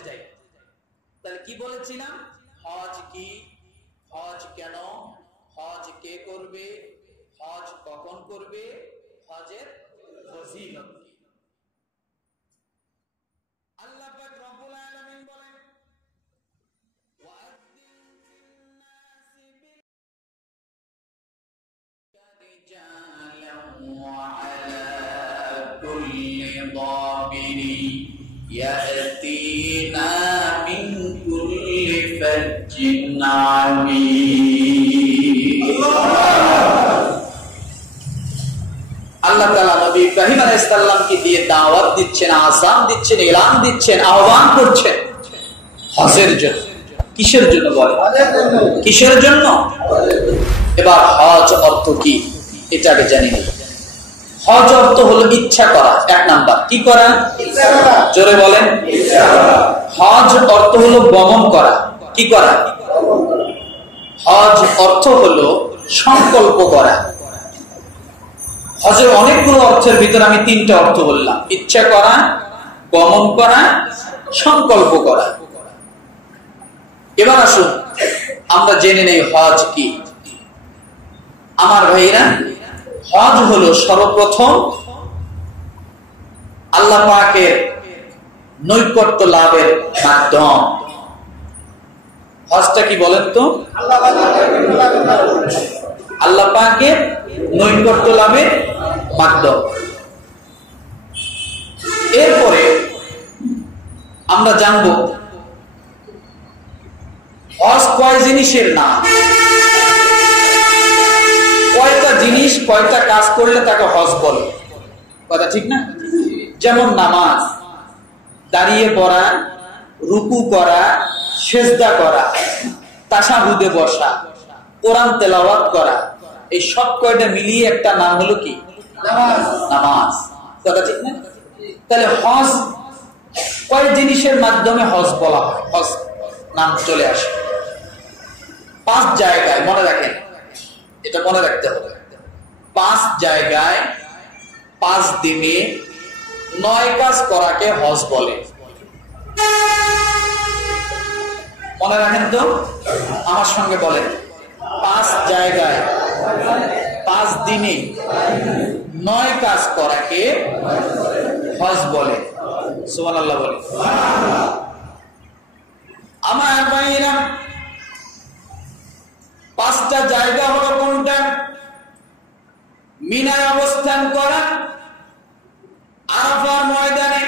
হজে যাই। তাহলে কি বলেছিলাম? হজ কি, হজ কেন, হজ কে করবে, হজ কখন করবে, হজের ফজিলত কি। আল্লাহ পাক রব্বুল আলামিন বলেন, ওয়াআযিন ফিন-নাসি বিল-রিজালি ওয়া আলা কুল্লি দাবিরি ইয়াতিনা মিন কুল্লি ফাজ্জিন আমিক। আল্লাহ তাআলা নবী ইব্রাহিম আলাইহিস সালামকে দিয়ে দাওয়াত দিচ্ছেন, আযান দিচ্ছেন, এলান দিচ্ছেন, আহ্বান করছেন হজের জন্য। কিসের জন্য বলে? কিসের জন্য? এবার হজ অর্থ কি এটা আগে জানি না। হজ অর্থ হলো ইচ্ছা করা। এক নাম্বার, কি করা? জোরে বলেন। হজ অর্থ হলো গমন করা। কি করা? হজ অর্থ হলো সংকল্প করা। হজের অনেকগুলো অর্থের ভিতরে আমি তিনটা অর্থ বললাম: ইচ্ছা করা, গমন করা, সংকল্প করা। এবার আসুন আমরা জেনে নেই হজ কি। আমার ভাইরা, হজ হলো সর্বপ্রথম আল্লাহ পাকের নৈকট্য লাভের মাধ্যম। হজটা কি বলেন তো? আল্লাহ পাকের নৈকট্য লাভের মাধ্যম। এরপরে আমরা জানব হজ কয় জিনিসের নাম, কয়টা জিনিস, কয়টা কাজ করলে তাকে হজ বলে। কথা ঠিক না? যেমন নামাজ, দাঁড়িয়ে পড়া, রুকু করা, সেজদা করা, তাশাহুদে বসা, কোরআন তেলাওয়াত করা, এই সব কয়টা মিলিয়ে একটা নাম হলো কি? নামাজ। কথা ঠিক না? তাহলে হজ কয় জিনিসের মাধ্যমে হজ বলা হয়, হজ নাম চলে আসে? 5 জায়গায়, মনে রাখেন, এটা মনে রাখতে হবে। 5 জায়গায় 5 দিনে 9 কাজ করাকে হজ বলে। মনে রাখেন তো, আমার সঙ্গে বলেন। 5 জায়গায় 5 দিনে 9 কাজ করাকে হজ বলে। সুবহানাল্লাহ বলে। আমার ভাইরা, 5টা জায়গা হলো কোনটা? মিনায় অবস্থান করা, আরাফার ময়দানে,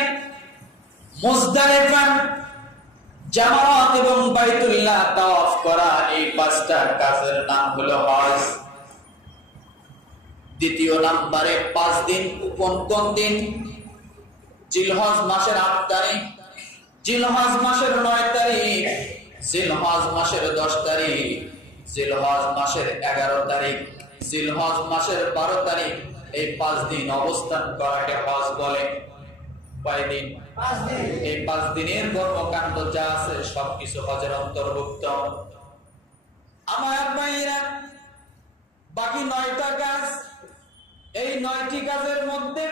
মুজদালিফা, জামারাত এবং বাইতুল্লাহ তাওয়াফ করা। এই 5টা কাজের নাম হলো হজ। দ্বিতীয় নম্বরে 5 দিন কোন দিন? জিলহজ মাসের 8 তারিখ, জিলহজ মাসের 9 তারিখ, জিলহজ মাসের 10 তারিখ, জিলহজ মাসের 11 তারিখ, জিলহজ মাসের 12 তারিখ। এই 5 দিন অবস্থান করাকে হজ বলে। কয় দিন? 5 দিন। এই 5 দিনের কর্মকাণ্ড যা আছে সবকিছু হজের অন্তর্ভুক্ত। আমার ভাইরা, বাকি 9টা কাজ, এই 9টি কাজের মধ্যে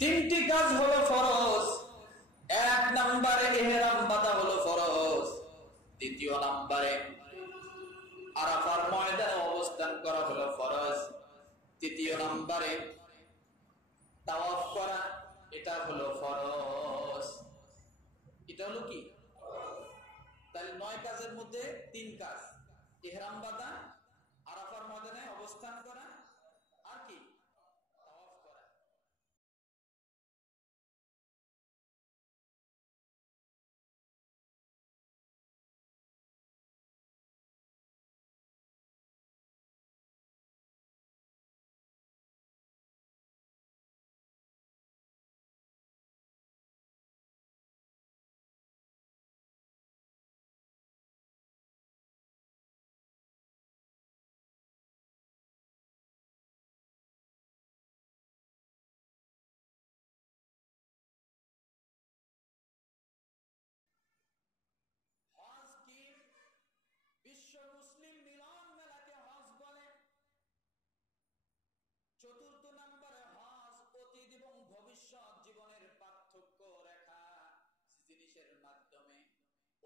3টি কাজ হলো ফরজ। 1 নম্বরে ইহরাম বাঁধা হলো ফরজ। দ্বিতীয় নম্বরে আরাফার ময়দানে অবস্থান করা হলো ফরজ। তৃতীয় নম্বরে তাওয়াফ করা, এটা হলো ফরজ। এটা হলো কি? তাহলে 9 কাজের মধ্যে 3 কাজ: ইহরাম বাঁধা, আরাফার ময়দানে অবস্থান করা, আর কি?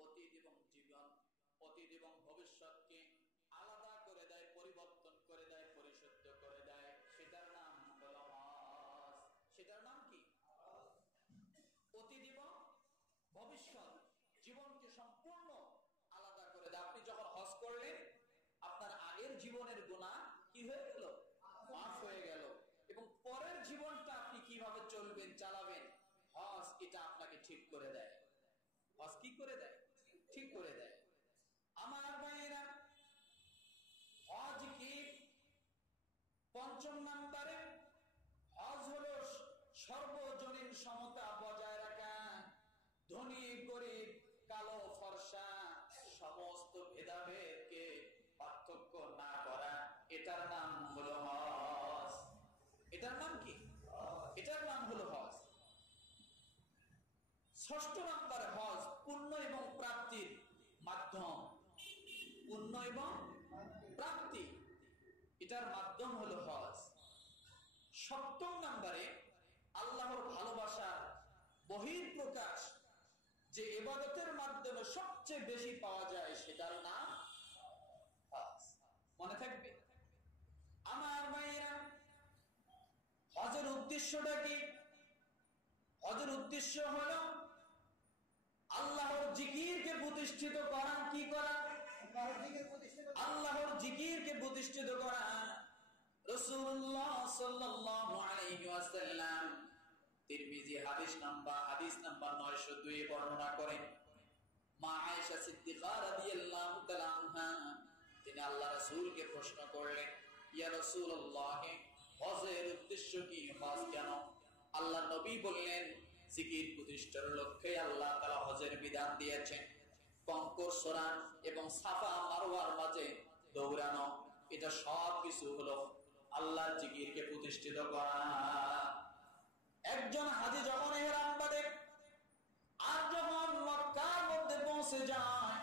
অতীত এবং জীবন, অতীত এবং ভবিষ্যৎকে আলাদা করে দেয়, পরিবর্তন করে দেয়, পরিশুদ্ধ করে দেয়, সেটার নাম হলো হজ। সেটার নাম কি? অতীত এবং ভবিষ্যৎ জীবনকে সম্পূর্ণ আলাদা করে দেয়। আপনি যখন হজ করলেন, আপনার আগের জীবনের গুনাহ কি হয়ে গেল? মাফ হয়ে গেল। এবং পরের জীবনটা আপনি কিভাবে চলবেন, চালাবেন, হজ এটা আপনাকে ঠিক করে দেয়। হজ কি করে দেয়? ঠিক করে দেয়। আমার ভাইয়েরা, হজ কি? পঞ্চম নম্বরে হজ হলো সর্বজনীন সমতা বজায় রাখা, ধনী গরিব, কালো ফর্সা সমস্ত ভেদাভেদকে পার্থক্য না করা, এটার নাম হলো হজ। এটার নাম কি? এটার নাম হলো হজ। ষষ্ঠ নম্বরে হজ পুণ্য এবং প্রাপ্তির মাধ্যম। পুণ্য এবং প্রাপ্তি, এটার মাধ্যম হলো হজ। সপ্তম নম্বরে আল্লাহর ভালোবাসার বহিঃপ্রকাশ, যে ইবাদতের মাধ্যমে সবচেয়ে বেশি পাওয়া যায়, সেটার নাম হজ। মনে থাকবে আমার ভাইয়েরা, হজের উদ্দেশ্যটা কি? হজের উদ্দেশ্য হলো আল্লাহর জিকিরকে প্রতিষ্ঠিত করা। কি করা? আল্লাহর জিকিরকে প্রতিষ্ঠিত করা। রাসূলুল্লাহ সাল্লাল্লাহু আলাইহি ওয়াসাল্লাম তিরমিজি হাদিস নাম্বার 902 বর্ণনা করেন, মা আয়েশা সিদ্দিকা রাদিয়াল্লাহু তাআলা আনহা তিনি আল্লাহ রাসূলকে প্রশ্ন করলেন, ইয়া রাসূলুল্লাহ, হজের উদ্দেশ্য কি? হজ কেন? আল্লাহ নবী বললেন, জিকির প্রতিষ্ঠার লক্ষ্যে আল্লাহ তাআলা হজের বিধান দিয়েছেন। কঙ্কর সরান এবং সাফা মারওয়ার মাঝে দৌড়ানো, এটা সব কিছু হলো আল্লাহর জিকিরকে প্রতিষ্ঠিত করা। একজন হাজী যখন ইহরাম বাঁধে আর যখন মক্কার মধ্যে পৌঁছে যায়,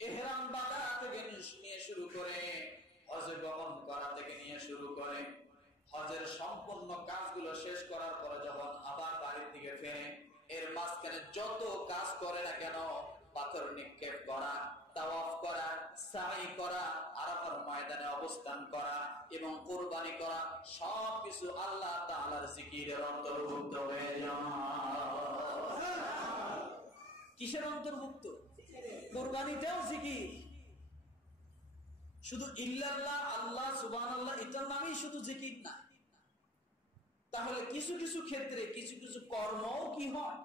ইহরাম বাঁধা থেকে নিয়ে শুরু করে হজ গমন করা থেকে নিয়ে শুরু করে হজের সম্পূর্ণ কাজগুলো শেষ করার পরে যখন আবার বাড়ির দিকে ফেরে, এর মাঝখানে যত কাজ করে না কেন, পাথর নিক্ষেপ করা, তাওয়াফ করা, সাই করা, আরাফার ময়দানে অবস্থান করা এবং কুরবানি করা, সবকিছু আল্লাহ তাআলার জিকিরের অন্তর্ভুক্ত হয়ে যায়। কিসের অন্তর্ভুক্ত? কুরবানিতেও জিকির। শুধু ইল্লাল্লাহ, আল্লাহ, সুবহানাল্লাহ, এটার নামই শুধু জিকির না। তাহলে কিছু কিছু ক্ষেত্রে কিছু কিছু কর্মও কি হয়?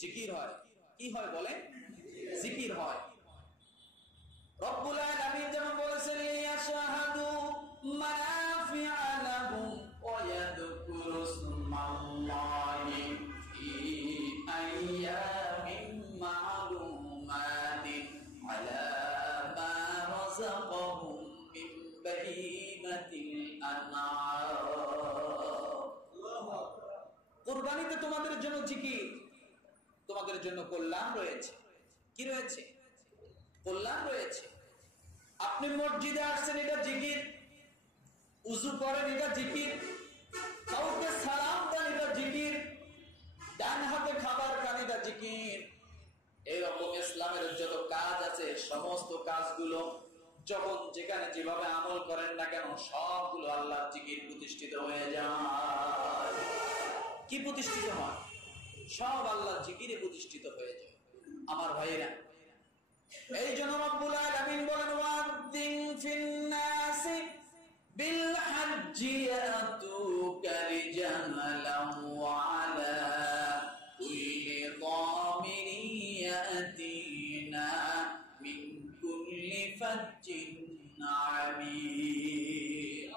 জিকির হয়। কি হয় বলে? জিকির হয়। রব্বুল আলামিন যেমন বলেছেন, ইয়াশহাদু মানাফিআ লাহুম ওয়া ইয়াযকুরুসমাল্লাহি ফি আইয়ামিন মা'লুমাতিন আলা মা রাযাকাহুম মিন বাহিমাতিল আন'আম। কুরবানিতে তোমাদের জন্য জিকির, তোমাদের জন্য কল্যাণ রয়েছে। কি রয়েছে? কল্যাণ রয়েছে। আপনি মসজিদে আসছেন, এটা জিকির। উযু করেন, এটা জিকির। কাউকে সালাম দেন, এটা জিকির। ডান হাতে খাবার খান, এটা জিকির। এইরকম ইসলামের যত কাজ আছে, সমস্ত কাজগুলো যখন যেখানে যেভাবে আমল করেন না কেন, সবগুলো আল্লাহর জিকির প্রতিষ্ঠিত হয়ে যায়। কি প্রতিষ্ঠিত হয়? সব আল্লাহর জিকিরে প্রতিষ্ঠিত হয়ে যায়। আমার ভাইরা, এই জন্য রব্বুল আলামিন বলেন, ওয়াযিন ফিন-নাসি বিল-হাজ্জি ইয়াতুকা রিজালান ওয়া আলা কুল্লি দামিরিন ইয়াতিনা মিন কুল্লি ফাজ্জিন আমিক।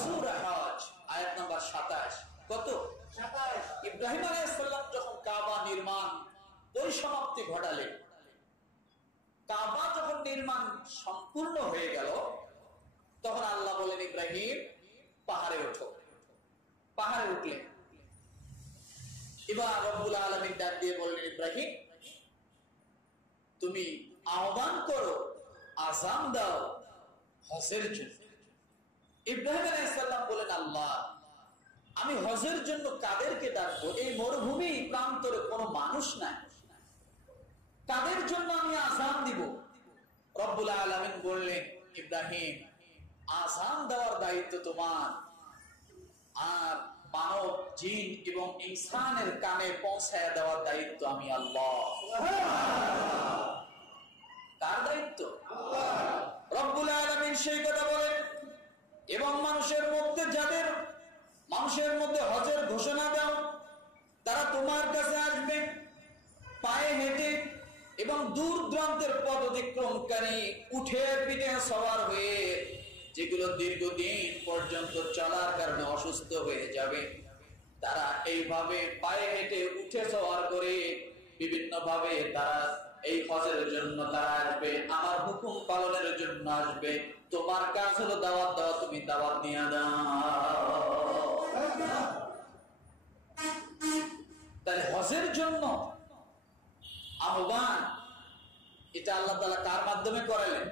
সূরা হজ আয়াত নাম্বার 27। কত? 27। ইব্রাহিম আলাইহিস সালাম যখন কাবা নির্মাণ পরিসমাপ্তি ঘটালেন, কাবা যখন নির্মাণ সম্পূর্ণ হয়ে গেল, তখন আল্লাহ বলেন, ইব্রাহিম পাহাড়ে ওঠো। পাহাড়ে উঠলেন। এবার রব্বুল আলামিন ডাক দিয়ে বললেন, ইব্রাহিম তুমি আহ্বান করো, আযান দাও হজের জন্য। ইব্রাহিম আলাইহিস সালাম বলেন, আল্লাহ আমি হজের জন্য কাদেরকে ডাকবো? এই মরুভূমি প্রান্তরে কোনো মানুষ নাই। কাদের জন্য আমি আযান দিব? রব্বুল আলামিন বললেন, ইব্রাহিম, আযান দেওয়ার দায়িত্ব তোমার, আর মানব, জিন এবং ইনসানের কানে পৌঁছায় দেওয়ার দায়িত্ব আমি আল্লাহ। কার দায়িত্ব? রব্বুল আলামিন সেই কথা বলেন। এবং মানুষের মধ্যে হজের ঘোষণা দাও, তারা তোমার কাছে আসবে পায়ে হেঁটে এবং দূর দূরান্তের পথ অতিক্রমকারী উঠে পিঠে সওয়ার হয়ে, যেগুলো দীর্ঘদিন পর্যন্ত চলার কারণে অসুস্থ হয়ে যাবে, তারা এইভাবে পায়ে হেঁটে উঠে সওয়ার করে বিভিন্ন ভাবে তারা এই হজের জন্য তারা আসবে, আমার হুকুম পালনের জন্য আসবে। তোমার কাজ হলো দাওয়াত দাও, তুমি দাওয়াত দিয়ে দাও। তাহলে হজের জন্য আহ্বান, এটা আল্লাহ তাআলা কার মাধ্যমে করালেন?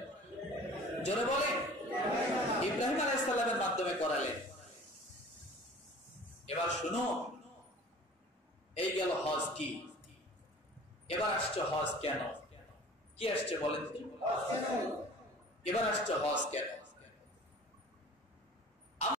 জোরে বলে, ইব্রাহিম আলাইহিস সালামের মাধ্যমে করালেন। এবার শুনো, এই গেল হজ কি। এবার আসছে হজ কেন? কি আসছে বলেন? এবার আসছে হজ কেন?